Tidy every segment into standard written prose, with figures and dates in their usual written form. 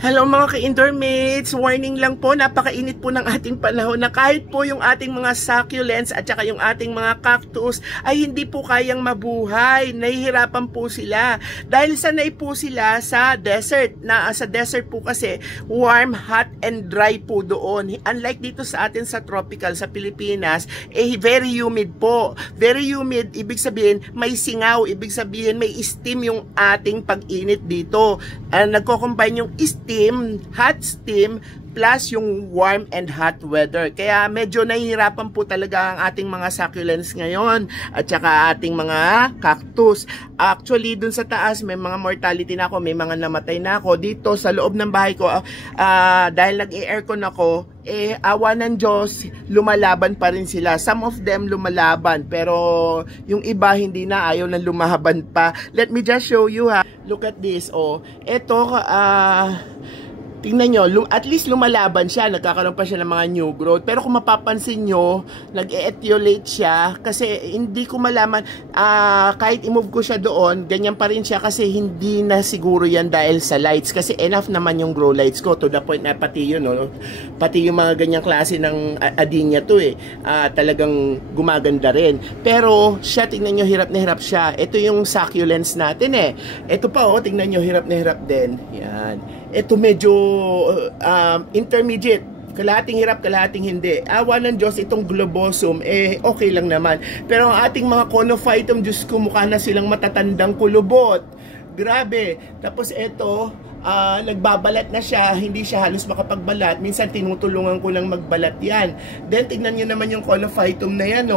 Hello mga ka-indoor mates! Warning lang po, napakainit po ng ating panahon na kahit po yung ating mga succulents at saka yung ating mga cactus ay hindi po kayang mabuhay. Nahihirapan po sila dahil sanay po sila sa desert. Sa desert po kasi warm, hot, and dry po doon. Unlike dito sa atin sa tropical, sa Pilipinas, very humid po. Very humid, ibig sabihin may singaw, ibig sabihin may steam yung ating pag-init dito. Nagko-combine yung steam, hot steam, plus yung warm and hot weather. Kaya medyo nahihirapan po talaga ang ating mga succulents ngayon at saka ating mga cactus. Actually, dun sa taas may mga mortality na ako, may mga namatay na ako. Dito sa loob ng bahay ko, dahil nag-aircon ako, awa ng Diyos, lumalaban pa rin sila. Some of them lumalaban, pero yung iba hindi na, ayaw na lumaban pa. Let me just show you ha. Look at this, Ito, tingnan nyo, at least lumalaban siya, nagkakaroon pa siya ng mga new growth. Pero kung mapapansin nyo, nag-etiolate siya kasi hindi ko malaman, kahit i-move ko siya doon, ganyan pa rin siya kasi hindi na siguro yan dahil sa lights. Kasi enough naman yung grow lights ko to the point na pati yun, pati yung mga ganyang klase ng adenia to talagang gumaganda rin. Pero siya, tingnan nyo, hirap na hirap siya. Ito yung succulents natin Ito pa tingnan nyo, hirap na hirap din. Yan. Ito medyo intermediate. Kalahating hirap, kalahating hindi. Awa ng Diyos, itong globosum, okay lang naman. Pero ang ating mga conophytum, Diyos ko, mukha na silang matatandang kulubot. Grabe. Tapos ito, nagbabalat na siya, hindi siya halos makapagbalat. Minsan tinutulungan ko lang magbalat yan. Then, tignan nyo naman yung conophytum na yan,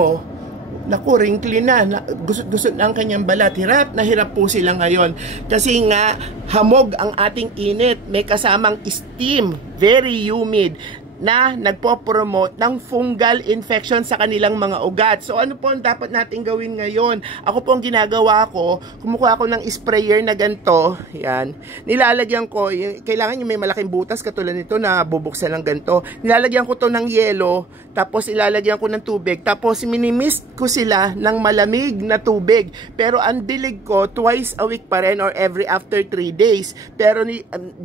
naku, wrinkly na, gusot-gusot na ang kanyang balat. Hirap na hirap po sila ngayon. Kasi nga, hamog ang ating init. May kasamang steam, very humid, na nagpo-promote ng fungal infection sa kanilang mga ugat. So ano po ang dapat natin gawin ngayon? Ako po ang ginagawa ko, kumukuha ako ng sprayer na ganito, yan. Nilalagyan ko, kailangan yung may malaking butas katulad nito na bubuksan ng ganito. Nilalagyan ko to ng yelo, tapos ilalagyan ko ng tubig, tapos minimist ko sila ng malamig na tubig. Pero ang dilig ko, twice a week pa rin or every after 3 days. Pero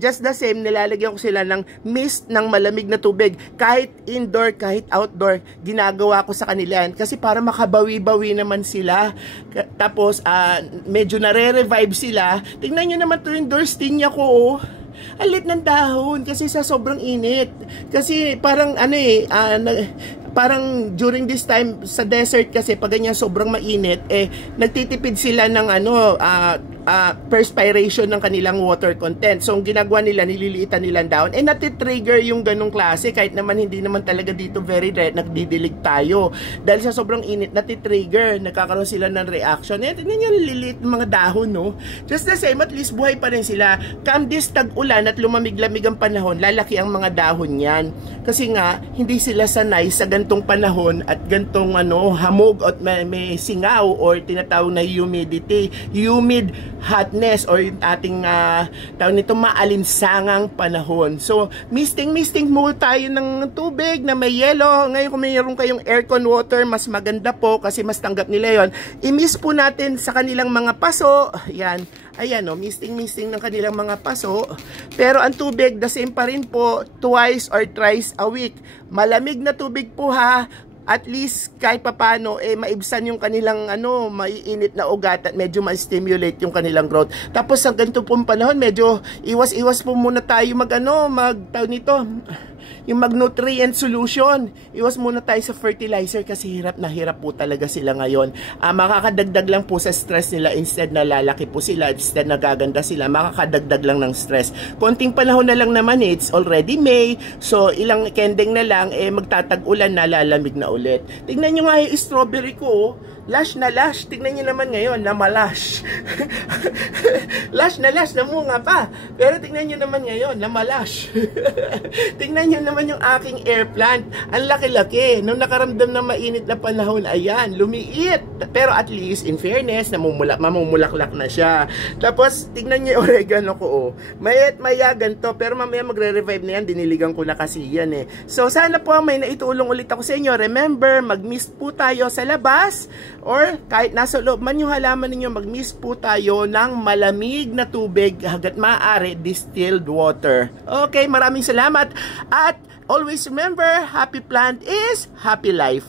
just the same, nilalagyan ko sila ng mist ng malamig na tubig. Kahit indoor, kahit outdoor, ginagawa ko sa kanila yan. Kasi para makabawi-bawi naman sila. Tapos, medyo nare-revive sila. Tingnan nyo naman to yung Dorstinia ko, alit ng dahon kasi sa sobrang init. Kasi parang parang during this time sa desert kasi pag ganyan sobrang mainit, nagtitipid sila ng perspiration ng kanilang water content. So, ang ginagawa nila, nililiitan nila down. Natitrigger yung ganong klase kahit naman hindi naman talaga dito very red, nagdidilig tayo. Dahil sa sobrang init, natitrigger, nagkakaroon sila ng reaction. Tingnan nyo, nililiit ng mga dahon, Just the same, at least buhay pa rin sila. Come this tag-ulan at lumamig-lamig ang panahon, lalaki ang mga dahon yan. Kasi nga, hindi sila sanay sa gantong panahon at gantong hamog at may singaw or tinatawag na humidity. Humid hotness or yung ating tawag nito maalinsangang panahon. So, misting mo tayo ng tubig na may yelo. Ngayon kung mayroon kayong aircon water, mas maganda po kasi mas tanggap nila yon. I-mist po natin sa kanilang mga paso. Yan. Ayan misting ng kanilang mga paso. Pero ang tubig, the same pa rin po, twice or thrice a week. Malamig na tubig po at least kahit papano maibsan yung kanilang maiinit na ugat at medyo ma-stimulate yung kanilang growth. Tapos sa ganito pong panahon, medyo iwas po muna tayo tawag nito, yung mag-nutrient solution. Iwas muna tayo sa fertilizer kasi hirap na hirap po talaga sila ngayon. Makakadagdag lang po sa stress nila instead na lalaki po sila, instead nagaganda sila, makakadagdag lang ng stress. Konting panahon na lang naman, it's already May, so ilang kending na lang, magtatag-ulan na, lalamig na ulit. Tignan nyo nga yung strawberry ko, lash na lash. Tignan nyo naman ngayon, na malash. Lash na lash, namunga pa. Pero tignan nyo naman ngayon, na malash. Tignan nyo Ayan naman yung aking air plant. Ang laki-laki. Nung nakaramdam ng mainit na panahon, ayan, lumiit. Pero at least, in fairness, mamumulaklak na siya. Tapos, tignan niyo yung oregano ko, oh. Maya ganito, pero mamaya magre-revive na yan. Diniligan ko na kasi yan, eh. So, sana po may naitulong ulit ako sa inyo. Remember, mag-mist po tayo sa labas or kahit nasa loob man yung halaman ninyo, mag-mist po tayo ng malamig na tubig hanggat maaari, distilled water. Okay, maraming salamat. At always remember, happy plant is happy life.